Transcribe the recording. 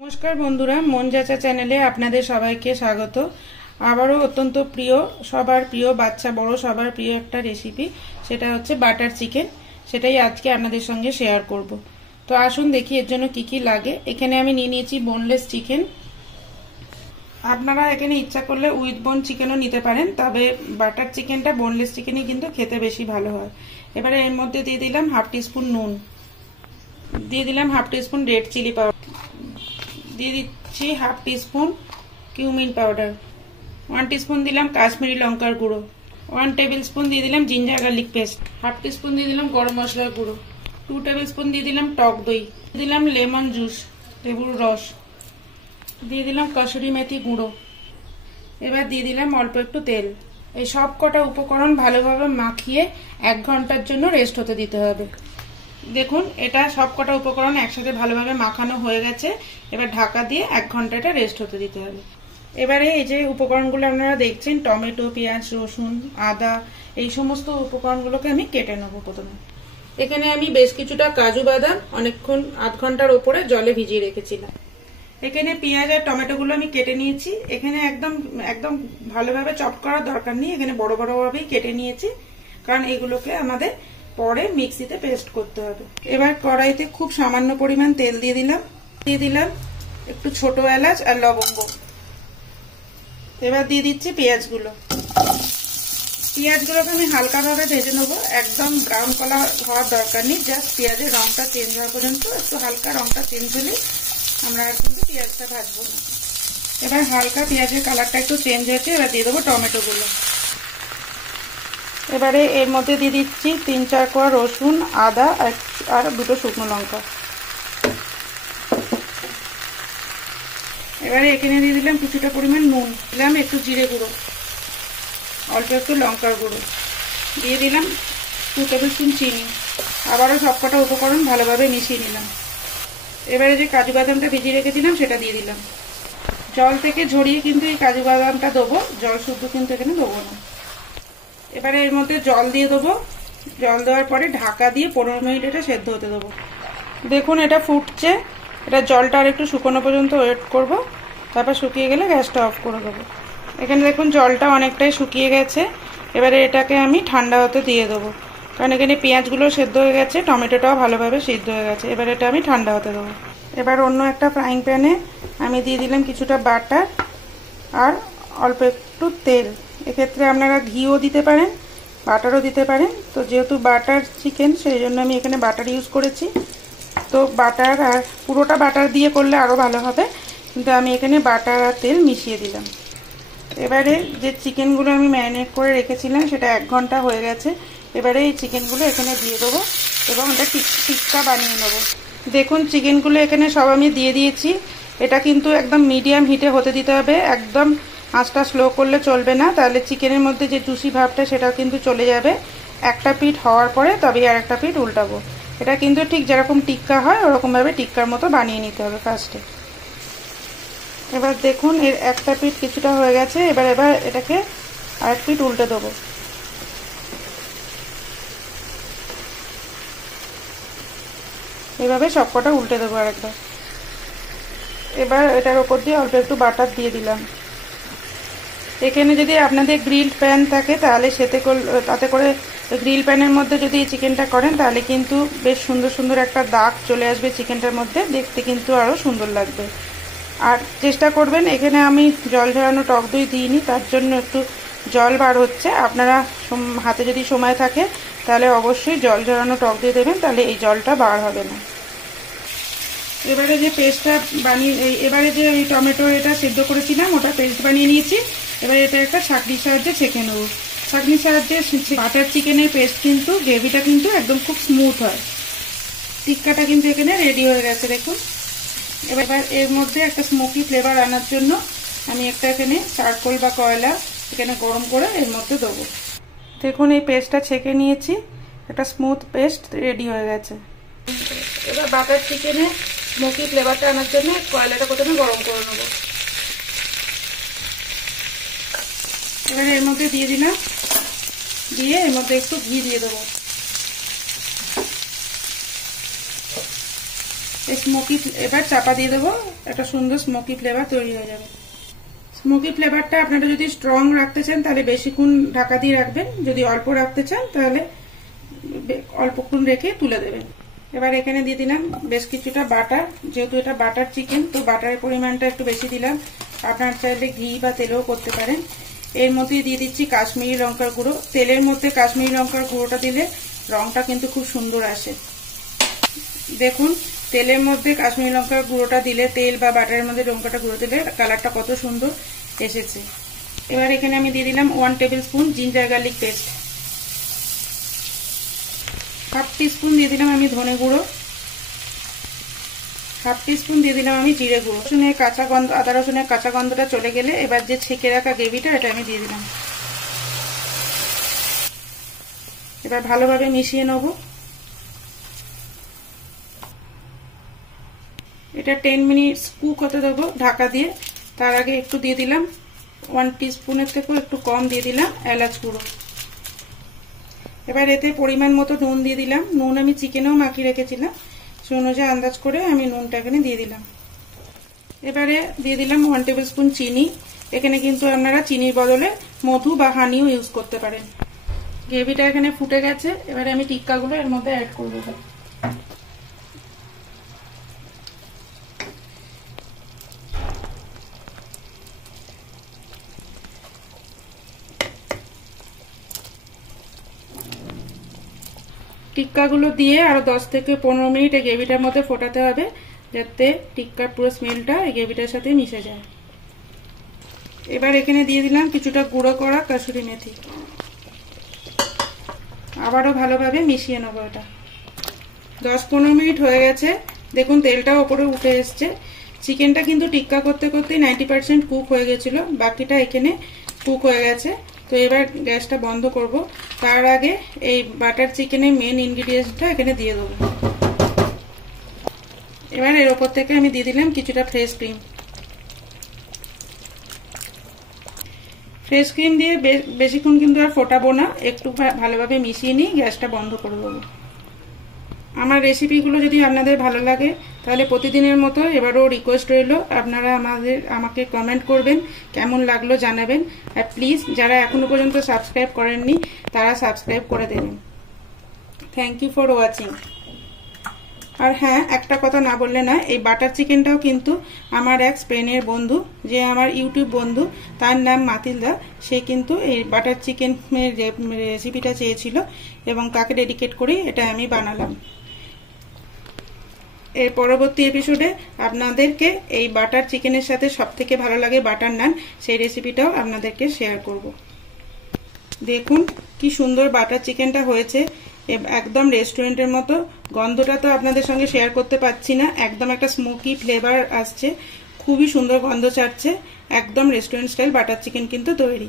নমস্কার বন্ধুরা, মন যাচা চ্যানেলে আপনাদের সবাইকে স্বাগত। আবারও অত্যন্ত প্রিয়, সবার প্রিয়, বাচ্চা বড় সবার প্রিয় একটা রেসিপি, সেটা হচ্ছে বাটার চিকেন। সেটাই আজকে আপনাদের সঙ্গে শেয়ার করব। তো আসুন দেখি এর জন্য কি কি লাগে। এখানে আমি নিয়ে নিয়েছি বোনলেস চিকেন। আপনারা এখানে ইচ্ছা করলে উইথ বোন চিকেনও নিতে পারেন, তবে বাটার চিকেনটা বোনলেস চিকেনই কিন্তু খেতে বেশি ভালো হয়। এবারে এর মধ্যে দিয়ে দিলাম হাফ টিস্পুন নুন, দিয়ে দিলাম half teaspoon red chilli powder, দিয়ে দিচ্ছি half teaspoon cumin powder, 1 teaspoon দিলাম কাশ্মীরি লঙ্কার গুঁড়ো, 1 টেবিল স্পুন দিয়ে দিলাম ginger garlic paste, half teaspoon দিয়ে দিলাম গরম মশলার গুঁড়ো, 2 টেবিল স্পুন দিয়ে দিলাম টক দই, দিলাম লেমন জুস, লেবুর রস, দিয়ে দিলাম কসুরি মেথি গুঁড়ো। এবার দিয়ে দিলাম অল্প একটু তেল। এই সব কটা উপকরণ ভালোভাবে মাখিয়ে 1 ঘন্টার জন্য রেস্ট হতে দিতে হবে। দেখুন, এটা সব কটা উপকরণ একসাথে ভালোভাবে মাখানো হয়ে গেছে। এবার ঢাকা দিয়ে 1 ঘন্টা এটা রেস্ট হতে দিতে হবে। এবারে এই যে উপকরণগুলো আপনারা দেখছেন, টমেটো, পেঁয়াজ, রসুন, আদা, এই সমস্ত উপকরণগুলোকে আমি কেটে নেবো। প্রথমে এখানে আমি বেশ কিছুটা কাজু বাদাম অনেকক্ষণ 8 ঘন্টার ওপরে জলে ভিজিয়ে রেখেছিলাম। এখানে পেঁয়াজ আর টমেটোগুলো আমি কেটে নিয়েছি। এখানে একদম একদম ভালোভাবে চপ করার দরকার নেই, এখানে বড় বড় ভাবেই কেটে নিয়েছি, কারণ এগুলোকে আমাদের পরে মিক্সিতে পেস্ট করতে হবে। এবার কড়াইতে খুব সামান্য পরিমাণ তেল দিয়ে দিলাম একটু ছোট এলাচ আর লবঙ্গ। এবার দিয়ে দিচ্ছি পেঁয়াজগুলোকে আমি হালকাভাবে ভেজে নেবো, একদম ব্রাউন কালার হওয়ার দরকার নেই, জাস্ট পেঁয়াজের রংটা চেঞ্জ হওয়া পর্যন্ত, একটু হালকা রংটা চেঞ্জ হলে আমরা কিন্তু পেঁয়াজটা ভাজবো না। এবার হালকা পেঁয়াজের কালারটা একটু চেঞ্জ হয়েছে, এবার দিয়ে দেবো টমেটোগুলো। এবারে এর মধ্যে দিয়ে দিচ্ছি 3-4 কোয়া রসুন, আদা আর 2টো শুকনো লঙ্কা। এবারে এখানে দিয়ে দিলাম কিছুটা পরিমাণ নুন, দিলাম একটু জিরে গুঁড়ো, অল্প একটু লঙ্কার গুঁড়ো, দিয়ে দিলাম 2 টেবিল স্পুন চিনি। আবারও সবকটা উপকরণ ভালোভাবে মিশিয়ে নিলাম। এবারে যে কাজু বাদামটা ভিজিয়ে রেখেছিলাম সেটা দিয়ে দিলাম। জল থেকে ঝরিয়ে কিন্তু এই কাজু বাদামটা দেবো, জল শুদ্ধ কিন্তু এখানে দেবো না। এবারে এর মধ্যে জল দিয়ে দেবো। জল দেওয়ার পরে ঢাকা দিয়ে 15 মিনিট এটা সেদ্ধ হতে দেবো। দেখুন এটা ফুটছে, এটা জলটা আর একটু শুকনো পর্যন্ত ওয়েট করব, তারপর শুকিয়ে গেলে গ্যাসটা অফ করে দেবো। এখানে দেখুন জলটা অনেকটাই শুকিয়ে গেছে। এবারে এটাকে আমি ঠান্ডা হতে দিয়ে দেবো, কারণ এখানে পেঁয়াজগুলো সেদ্ধ হয়ে গেছে, টমেটোটাও ভালোভাবে সিদ্ধ হয়ে গেছে। এবার এটা আমি ঠান্ডা হতে দেবো। এবার অন্য একটা ফ্রাইং প্যানে আমি দিয়ে দিলাম কিছুটা বাটার আর অল্প একটু তেল। এক্ষেত্রে আপনারা ঘিও দিতে পারেন, বাটারও দিতে পারেন। তো যেহেতু বাটার চিকেন, সেই জন্য আমি এখানে বাটার ইউজ করেছি। তো বাটার আর পুরোটা বাটার দিয়ে করলে আরও ভালো হবে, কিন্তু আমি এখানে বাটার আর তেল মিশিয়ে দিলাম। এবারে যে চিকেনগুলো আমি ম্যারিনেট করে রেখেছিলাম সেটা 1 ঘন্টা হয়ে গেছে। এবারে এই চিকেনগুলো এখানে দিয়ে দেবো এবং এটা টিক্কা বানিয়ে নেবো। দেখুন চিকেনগুলো এখানে সব আমি দিয়ে দিয়েছি। এটা কিন্তু একদম মিডিয়াম হিটে হতে দিতে হবে, একদম আঁচটা স্লো করলে চলবে না, তাহলে চিকেনের মধ্যে যে জুসি ভাবটা সেটাও কিন্তু চলে যাবে। একটা পিঠ হওয়ার পরে তবে আর একটা পিঠ উল্টাবো। এটা কিন্তু ঠিক যেরকম টিক্কা হয় ওরকমভাবে টিক্কার মতো বানিয়ে নিতে হবে ফার্স্টে। এবার দেখুন এর একটা পিঠ কিছুটা হয়ে গেছে। এবার এটাকে আরেক পিঠ উল্টে দেবো। এভাবে সবকটা উল্টে দেবো আরেকবার। এবার এটার ওপর দিয়ে অল্প একটু বাটার দিয়ে দিলাম। এখানে যদি আপনাদের গ্রিল প্যান থাকে তাহলে তাতে করে গ্রিল প্যানের মধ্যে যদি এই চিকেনটা করেন তাহলে কিন্তু বেশ সুন্দর সুন্দর একটা দাগ চলে আসবে চিকেনটার মধ্যে, দেখতে কিন্তু আরও সুন্দর লাগবে। আর চেষ্টা করবেন, এখানে আমি জল ঝরানো টক দই দিইনি, তার জন্য একটু জল বার হচ্ছে। আপনারা হাতে যদি সময় থাকে তাহলে অবশ্যই জল ঝরানো টক দই দেবেন, তাহলে এই জলটা বার হবে না। এবারে যে পেস্টটা এবারে যে ওই টমেটো এটা সিদ্ধ করেছিলাম ওটা পেস্ট বানিয়ে নিয়েছি। এবার এটা একটা ছাঁকনির সাহায্যে ছেঁকে নেবো। ছাঁকনির সাহায্যে বাটার চিকেনের পেস্ট কিন্তু গ্রেভিটা কিন্তু একদম খুব স্মুথ হয়। টিক্কাটা কিন্তু এখানে রেডি হয়ে গেছে দেখুন। এবার এর মধ্যে একটা স্মোকি ফ্লেভার আনার জন্য আমি একটা এখানে চারকোল বা কয়লা এখানে গরম করে এর মধ্যে দেবো। দেখুন এই পেস্টটা ছেঁকে নিয়েছি, একটা স্মুথ পেস্ট রেডি হয়ে গেছে। এবার বাটার চিকেনে স্মোকি ফ্লেভারটা আনার জন্য কয়লাটা প্রথমে গরম করে নেবো। এবার এর মধ্যে দিয়ে দিলাম দিয়ে এর মধ্যে একটু ঘি দিয়ে দেবো। এই স্মোকি এবার চাপা দিয়ে দেবো, একটা সুন্দর স্মোকি ফ্লেভার তৈরি হয়ে যাবে। স্মোকি ফ্লেভারটা আপনারা যদি স্ট্রং রাখতে চান তাহলে বেশিক্ষণ ঢাকা দিয়ে রাখবেন, যদি অল্প রাখতে চান তাহলে অল্পক্ষণ রেখে তুলে দেবেন। এবার এখানে দিয়ে দিলাম বেশ কিছুটা বাটার, যেহেতু এটা বাটার চিকেন তো বাটারের পরিমাণটা একটু বেশি দিলাম, আপনারা চাইলে ঘি বা তেলেও করতে পারেন। এর মধ্যে দিয়ে দিচ্ছি কাশ্মীরি লঙ্কার গুঁড়ো। তেলের মধ্যে কাশ্মীরি লঙ্কার গুঁড়োটা দিলে রংটা কিন্তু খুব সুন্দর আসে। দেখুন তেলের মধ্যে কাশ্মীরি লঙ্কার গুঁড়োটা দিলে, তেল বা বাটারের মধ্যে লঙ্কাটা গুঁড়ো দিলে কালারটা কত সুন্দর এসেছে। এবার এখানে আমি দিয়ে দিলাম 1 tablespoon ginger garlic paste, half teaspoon দিয়ে দিলাম আমি ধনে গুঁড়ো, হাফ টিস্পুন দিয়ে দিলাম আমি জিরে গুঁড়ো। রসুনের কাঁচা গন্ধ, আদা রসুনের কাঁচা গন্ধটা চলে গেলে এবার যে ছেঁকে রাখা গ্রেভিটা এটা আমি দিয়ে দিলাম। এবার ভালোভাবে মিশিয়ে নেব। এটা 10 মিনিট কুক হতে দেবো ঢাকা দিয়ে। তার আগে একটু দিয়ে দিলাম 1 টিস্পুনের থেকেও একটু কম দিয়ে দিলাম এলাচ গুঁড়ো। এবার এতে পরিমাণ মতো নুন দিয়ে দিলাম। নুন আমি চিকেনেও মাখিয়ে রেখেছিলাম, সেই অনুযায়ী আন্দাজ করে আমি নুনটা এখানে দিয়ে দিলাম। এবারে দিয়ে দিলাম 1 টেবিল স্পুন চিনি। এখানে কিন্তু আপনারা চিনির বদলে মধু বা হানিও ইউজ করতে পারেন। গ্রেভিটা এখানে ফুটে গেছে, এবারে আমি টিক্কাগুলো এর মধ্যে অ্যাড করব। টিক্কাগুলো দিয়ে আরো 10 থেকে 15 মিনিট এই গ্রেভিটার মধ্যে ফোটাতে হবে, যাতে টিক্কার পুরো স্মেলটা এই গ্রেভিটার সাথে মিশে যায়। এবার এখানে দিয়ে দিলাম কিছুটা গুঁড়ো করা কাসুরি মেথি। আবারও ভালোভাবে মিশিয়ে নেবো এটা। 10-15 মিনিট হয়ে গেছে, দেখুন তেলটা ওপরে উঠে এসছে। চিকেনটা কিন্তু টিক্কা করতে করতে 90% কুক হয়ে গেছিল, বাকিটা এখানে কুক হয়ে গেছে। তো এবার গ্যাসটা বন্ধ করব। তার আগে এই বাটার চিকেনের মেন ইনগ্রিডিয়েন্টসটা এখানে দিয়ে দেবো। এবার এর ওপর থেকে আমি দিয়ে দিলাম কিছুটা ফ্রেশ ক্রিম। ফ্রেশ ক্রিম দিয়ে বেশিক্ষণ কিন্তু আর ফোটাবো না, একটু ভালোভাবে মিশিয়ে নিয়ে গ্যাসটা বন্ধ করে দেবো। আমার রেসিপিগুলো যদি আপনাদের ভালো লাগে তাহলে প্রতিদিনের মতো এবারও রিকোয়েস্ট রইল, আপনারা আমাকে কমেন্ট করবেন, কেমন লাগলো জানাবেন। আর প্লিজ যারা এখনো পর্যন্ত সাবস্ক্রাইব করেননি তারা সাবস্ক্রাইব করে দেবেন। Thank you for watching. আর হ্যাঁ, একটা কথা না বললে না, এই বাটার চিকেনটাও কিন্তু আমার এক স্পেনের বন্ধু, যে আমার ইউটিউব বন্ধু, তার নাম মাতিলদা, সে কিন্তু এই বাটার চিকেনের রেসিপিটা চেয়েছিল এবং তাকে ডেডিকেট করে এটা আমি বানালাম। এর পরবর্তী এপিসোডে আপনাদেরকে এই বাটার চিকেনের সাথে সবথেকে ভালো লাগে বাটার নান, সেই রেসিপিটাও আপনাদেরকে শেয়ার করব। দেখুন কি সুন্দর বাটার চিকেনটা হয়েছে, একদম রেস্টুরেন্টের মতো। গন্ধটা তো আপনাদের সঙ্গে শেয়ার করতে পারছি না, একদম একটা স্মোকি ফ্লেভার আসছে, খুবই সুন্দর গন্ধ ছাড়ছে। একদম রেস্টুরেন্ট স্টাইল বাটার চিকেন কিন্তু তৈরি।